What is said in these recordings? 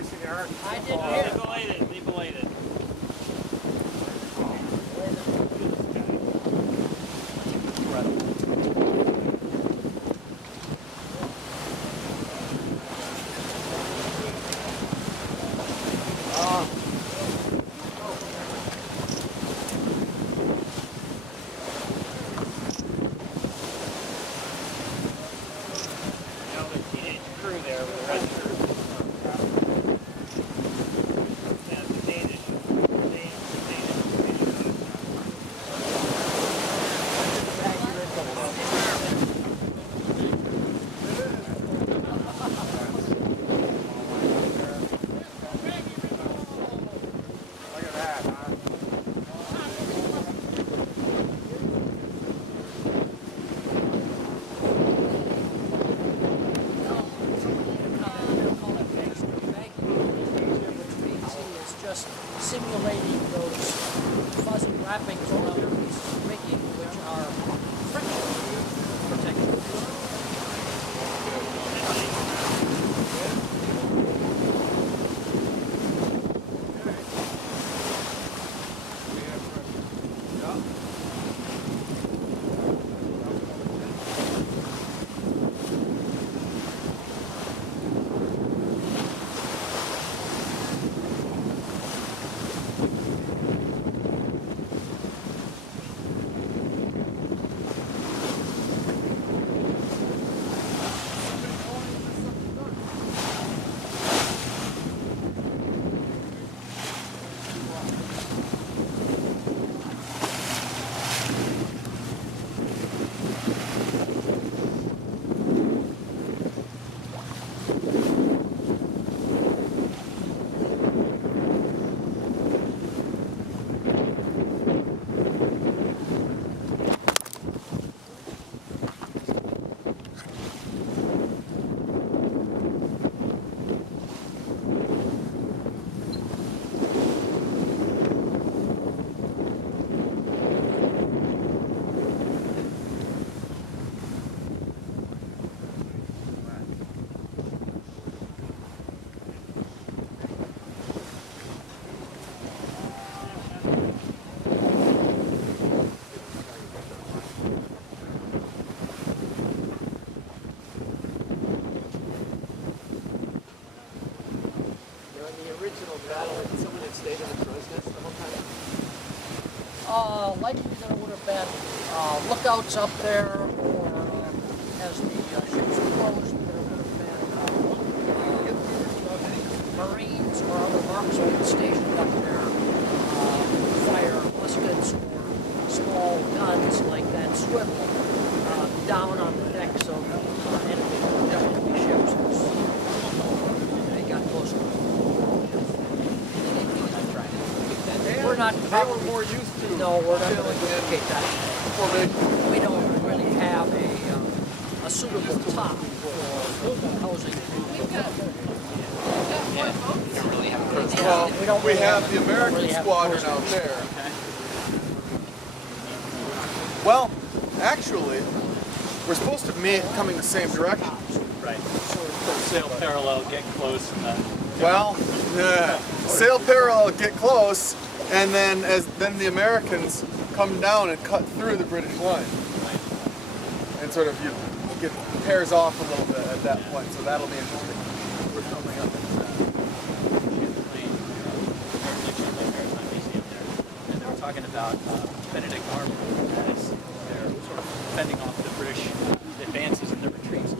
racing yard? I didn't hear it. They belated. Look at that, huh? Just simulating those fuzzy wrappings around pieces of rigging, which are friction protected. Likely there would have been lookouts up there, or as the ships were closed, there would have been Marines or other marksmen stationed up there, fire muskets or small guns like that swivel down on the decks of enemy ships as they got closer. We're not. They were more used to. No, we're not going to duplicate that. Formation. We don't really have a suitable top for housing. Well, we have the American squadron out there. Well, actually, we're supposed to be coming the same direction. Right. Sail parallel, get close, and then. Well, sail parallel, get close, and then then the Americans come down and cut through the British line, and sort of get pairs off a little bit at that point. So that'll be interesting. We're coming up. And they were talking about Benedict Army as they're sort of fending off the British advances and their retreats.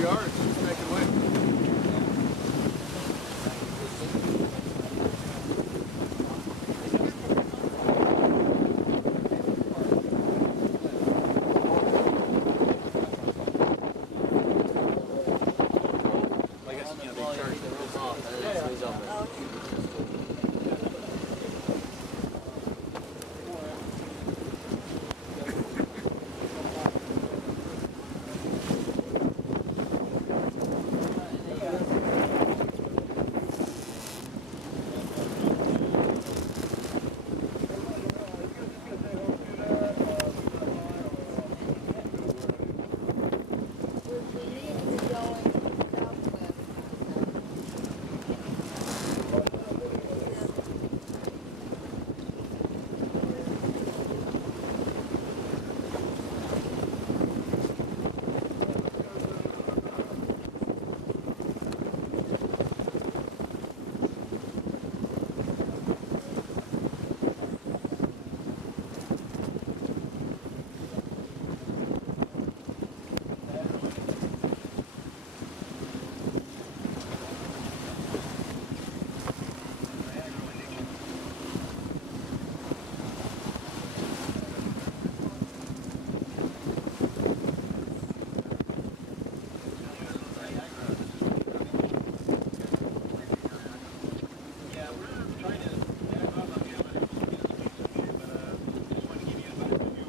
your yard.